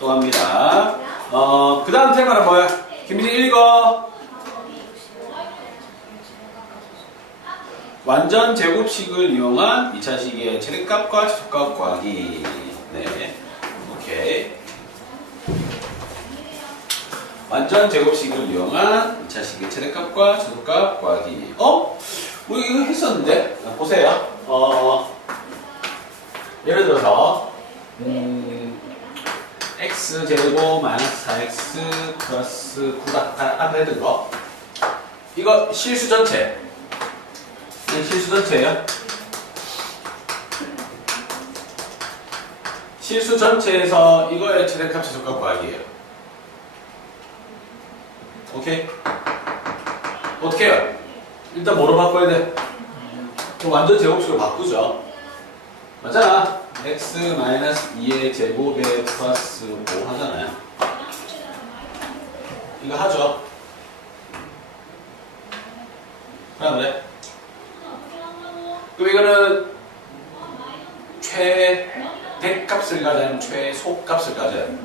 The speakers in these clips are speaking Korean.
또 합니다. 어, 그 다음 테마는 뭐야? 김민희 읽어. 완전 제곱식을 이용한 2차 시기의 최대값과 최소값 구하기. 네. 오케이. 완전 제곱식을 이용한 2차 시기의 최대값과 최소값 구하기. 어? 우리 이거 했었는데? 자, 보세요. 어, 예를 들어서, 음, x제곱 마이너스 4x 플러스 9가 앞에 했던 거. 이거 실수 전체. 이 실수 전체예요. 실수 전체에서 이거의 최대값 최소값 구하기예요. 오케이? 어떻게 해요? 일단 뭐로 바꿔야 돼? 완전 제곱식으로 바꾸죠. 맞잖아. x 마이너스 2의 제곱에 플러스 5 하잖아요. 이거 하죠. 그럼 그래. 그럼 이거는 최대값을 가져야 하면 최소값을 가져야 돼.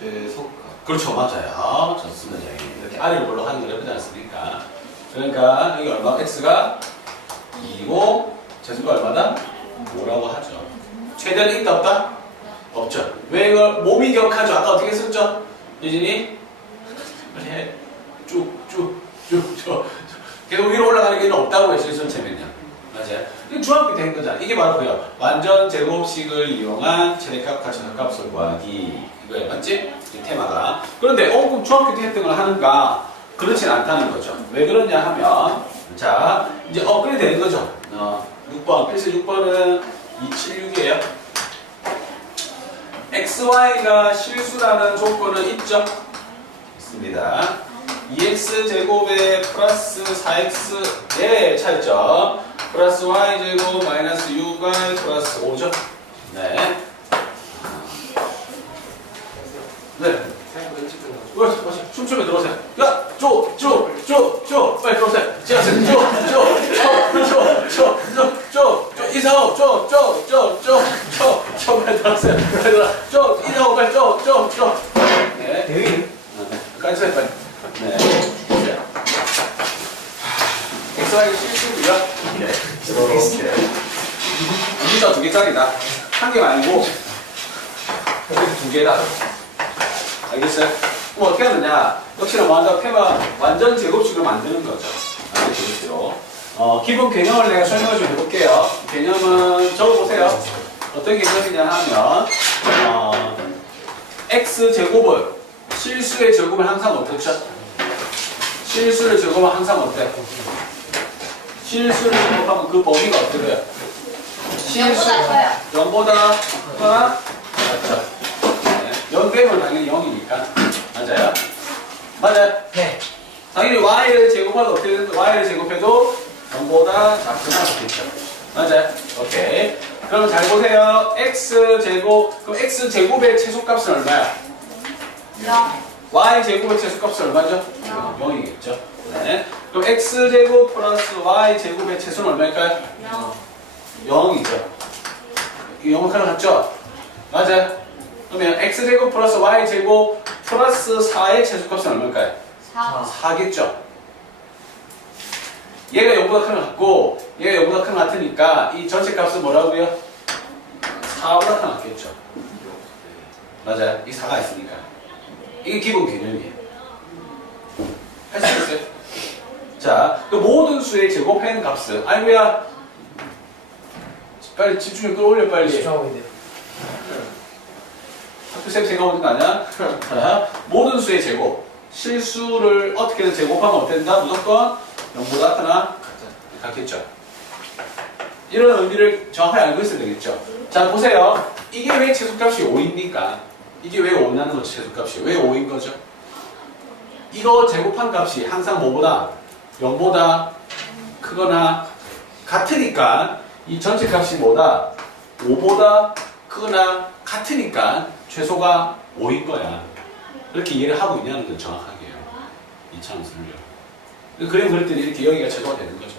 최소값. 그렇죠, 맞아요. 좋습니다. 이렇게 아래로 올라 하는 게 어렵지 않습니까? 그러니까 여기 얼마? x가 2고 제수가 얼마다? 5라고 하죠. 최대는 있다 없다? 없죠. 왜 이걸 몸이 기억하죠? 아까 어떻게 썼죠? 유진이? 그래 쭉쭉쭉쭉 계속 위로 올라가는 게 없다고 했어요. 전체면요. 맞아요. 이게 중학교 때한 거잖아. 이게 바로 그요. 완전 제곱식을 이용한 최대값과 최소값을 구하기. 이거예요. 맞지? 이 테마가. 그런데 어 그럼 중학교 때 했던 걸 하는가? 그렇진 않다는 거죠. 왜 그러냐 하면 자 이제 업그레이드 되는 거죠. 어, 6번 필수 6번은 276이에요. xy가 실수라는 조건은 있죠? 있습니다. 2x 제곱에 플러스 4x의 차이점 플러스 y 제곱 마이너스 6y 플러스 5죠? 네. 네. 왜, 왜, 춤추며 들어오세요. 야, 쪼, 쪼, 쪼, 쪼, 빨리 들어오세요. 지하세요. 쪼, 쪼, 쪼, 쪼, 쪼, 빨리 들어오세요. 빨리 쪼. 네. 대위. 빨리 서요, 빨리. 네. 엑스와이 실수고요. 네. 이렇게. 문자 두 개짜리다. 한 아니고 여기 두 개다. 알겠어요? 그럼 어떻게 하느냐? 역시나 완전 테마 완전 제곱식으로 만드는 거죠. 제곱식으로. 어, 기본 개념을 내가 설명을 좀 해볼게요. 개념은 적어보세요. 어떤 개념이냐 하면 어, x 제곱은 실수의 제곱은 항상 어떻죠? 실수를 제곱하면 항상 어때? 실수를 제곱하면 그 범위가 어떻게 돼요? 영보다 커요. 0보다 크거나 맞죠? 네. 0되면 당연히 0이니까 맞아요? 맞아요? 네. 당연히 y를 제곱해도 어떻게 되는 y를 제곱해도 0보다 작거나 같겠죠? 맞아요? 오케이 그럼 잘 보세요 x 제곱 그럼 x 제곱의 최소값은 얼마야? 영. y 제곱의 최소값은 얼마죠? 영. 0이겠죠? 네. 그럼 x 제곱 플러스 y 제곱의 최소는 얼마일까요? 영. 0이죠. 이 0은 하나 같죠? 맞아요. 그러면 x제곱 플러스 y제곱 플러스 4의 최소값은 얼마일까요? 사. 4겠죠? 얘가 0보다 큰것 같고 얘가 0보다 큰것 같으니까 이 전체 값은 뭐라고요? 4보다 큰것 같겠죠? 맞아요. 이 4가 있으니까. 이게 기본 개념이에요. 할 수 있어요? 자, 그 모든 수의 제곱한 값은 아이고야 빨리 집중력 끌어올려 빨리 집중하고 있네요. 학교쌤 생각 오는 거 아니야? 자, 모든 수의 제곱 실수를 어떻게든 제곱하면 어떻게 된다? 무조건 0보다 크나 같겠죠 이런 의미를 정확하게 알고 있어야 되겠죠 자 보세요 이게 왜 최소값이 5입니까? 이게 왜 5나는 거죠 최소값이 왜 5인 거죠? 이거 제곱한 값이 항상 뭐보다 0보다 크거나 같으니까 이 전체 값이 뭐다? 5보다 크거나 같으니까 최소가 5인 거야. 그렇게 이해를 하고 있냐는 건 정확하게요. 이 차원술요. 그림 그릴 때는 이렇게 여기가 최소가 되는 거죠.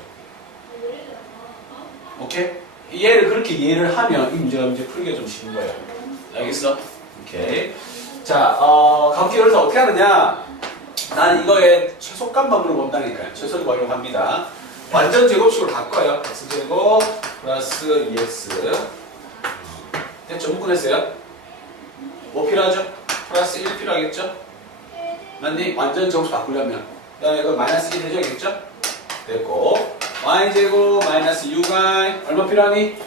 오케이? 이해를 그렇게 이해를 하면 이 문제가 이제 풀기가 좀 쉬운 거예요. 알겠어? 오케이. 자, 어, 각기 열어서 어떻게 하느냐? 나는 이거의 최소값만 물어본다니까요. 최소를 구하려고 합니다. 완전 제곱식으로 바꿔요. x제곱 플러스 2x. 됐죠? 묶어냈어요? 뭐 필요하죠? 플러스 1 필요하겠죠? 맞니? 완전 제곱식 바꾸려면. 그 다음에 이거 마이너스 1 해줘야겠죠? 됐고. Y제곱 마이너스 6y. 얼마 필요하니?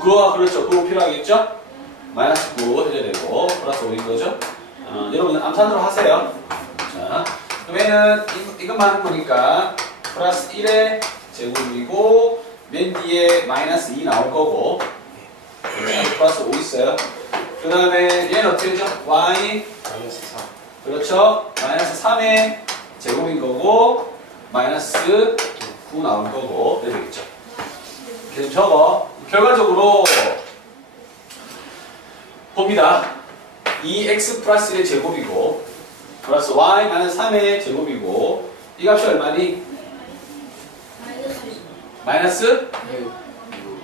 그거가 그렇죠. 그거 필요하겠죠? 마이너스 9 해줘야 되고 플러스 5인 거죠? 어, 여러분 암산으로 하세요. 자, 그러면은 이, 이것만 하는 거니까 플러스 1의 제곱이고 맨 뒤에 마이너스 2 나올 거고 그렇죠? 플러스 5 있어요. 그 다음에 얘는 어떻게 되죠? y 마이너스 4. 그렇죠? 마이너스 3의 제곱인 거고 마이너스 9 나올 거고 이렇게 되겠죠. 계속 적어. 결과적으로 봅니다. 2x 플러스 1의 제곱이고 플러스 y 마이너스 3의 제곱이고 이 값이 얼마니? 마이너스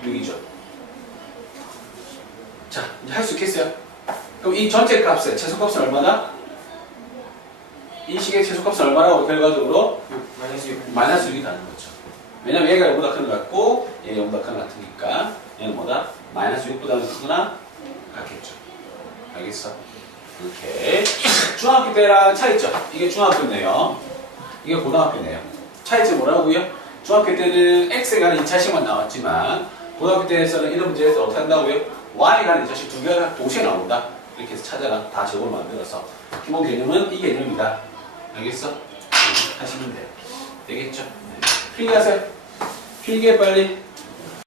6이죠. 자, 이제 할 수 있겠어요? 그럼 이 전체 값의 최소값은 얼마다? 이 식의 최소값은 얼마라고 결과적으로? 6. 마이너스 6. 마이너스 6이 가는 거죠. 왜냐면 얘가 0보다 큰것 같고 얘가 0보다 큰것 같으니까 얘는 뭐다? 마이너스 6보다 크거나 같겠죠. 알겠어? 이렇게 중학교 때랑 차이점. 이게 중학교네요. 이게 고등학교네요. 차이점 뭐라고요? 중학교 때는 x에 관한 2차식만 나왔지만 고등학교 때에서는 이런 문제에서 어떻게 한다고요? y에 관한 2차식 두 개가 동시에 나온다. 이렇게 해서 찾아가 다 제곱을 만들어서 기본 개념은 이 개념이다. 알겠어? 하시면 돼요. 되겠죠? 네. 필기하세요. 필기해 빨리.